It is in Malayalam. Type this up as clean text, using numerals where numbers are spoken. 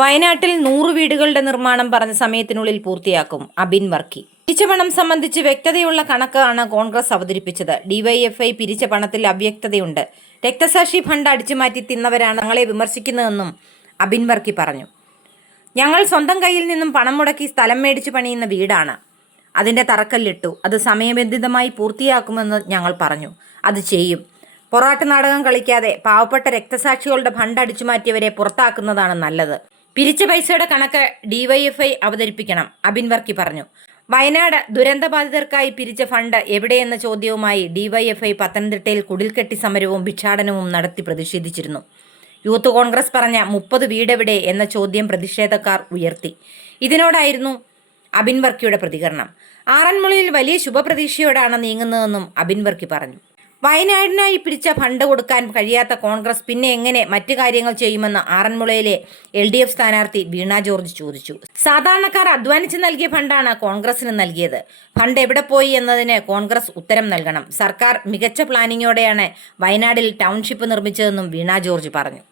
വയനാട്ടിൽ 100 വീടുകളുടെ നിർമ്മാണം പറഞ്ഞ സമയത്തിനുള്ളിൽ പൂർത്തിയാക്കും. അബിൻ വർക്കി. പിരിച്ച പണം സംബന്ധിച്ച് വ്യക്തതയുള്ള കണക്കാണ് കോൺഗ്രസ് അവതരിപ്പിച്ചത്. ഡിവൈഎഫ്ഐ പിരിച്ച പണത്തിൽ അവ്യക്തതയുണ്ട്. രക്തസാക്ഷി ഫണ്ട് അടിച്ചുമാറ്റി തിന്നവരാണ് ഞങ്ങളെ വിമർശിക്കുന്നതെന്നും അബിൻ വർക്കി പറഞ്ഞു. ഞങ്ങൾ സ്വന്തം കയ്യിൽ നിന്നും പണം മുടക്കി സ്ഥലം മേടിച്ച് പണിയുന്ന വീടാണ്. അതിൻ്റെ തറക്കല്ലിട്ടു. അത് സമയബന്ധിതമായി പൂർത്തിയാക്കുമെന്ന് ഞങ്ങൾ പറഞ്ഞു. അത് ചെയ്യും. പൊറാട്ട് നാടകം കളിക്കാതെ പാവപ്പെട്ട രക്തസാക്ഷികളുടെ ഫണ്ട് അടിച്ചുമാറ്റിയവരെ പുറത്താക്കുന്നതാണ് നല്ലത്. പിരിച്ച പൈസയുടെ കണക്ക് ഡിവൈഎഫ്ഐ അവതരിപ്പിക്കണം, അബിൻ വർക്കി പറഞ്ഞു. വയനാട് ദുരന്തബാധിതർക്കായി പിരിച്ച ഫണ്ട് എവിടെയെന്ന ചോദ്യവുമായി ഡിവൈഎഫ്ഐ പത്തനംതിട്ടയിൽ കുടിൽക്കെട്ടി സമരവും ഭിക്ഷാടനവും നടത്തി പ്രതിഷേധിച്ചിരുന്നു. യൂത്ത് കോൺഗ്രസ് പറഞ്ഞ 30 വീടെവിടെ എന്ന ചോദ്യം പ്രതിഷേധക്കാർ ഉയർത്തി. ഇതിനോടായിരുന്നു അബിൻ വർക്കിയുടെ പ്രതികരണം. ആറന്മുളയിൽ വലിയ ശുഭപ്രതീക്ഷയോടാണ് നീങ്ങുന്നതെന്നും അബിൻ വർക്കി പറഞ്ഞു. വയനാടിനായി പിരിച്ച ഫണ്ട് കൊടുക്കാൻ കഴിയാത്ത കോൺഗ്രസ് പിന്നെ എങ്ങനെ മറ്റു കാര്യങ്ങൾ ചെയ്യുമെന്ന് ആറന്മുളയിലെ LDF സ്ഥാനാർത്ഥി വീണ ജോർജ് ചോദിച്ചു. സാധാരണക്കാർ അധ്വാനിച്ച് നൽകിയ ഫണ്ടാണ് കോൺഗ്രസിന് നൽകിയത്. ഫണ്ട് എവിടെ പോയി എന്നതിന് കോൺഗ്രസ് ഉത്തരം നൽകണം. സർക്കാർ മികച്ച പ്ലാനിങ്ങോടെയാണ് വയനാടിൽ ടൗൺഷിപ്പ് നിർമ്മിച്ചതെന്നും വീണ ജോർജ് പറഞ്ഞു.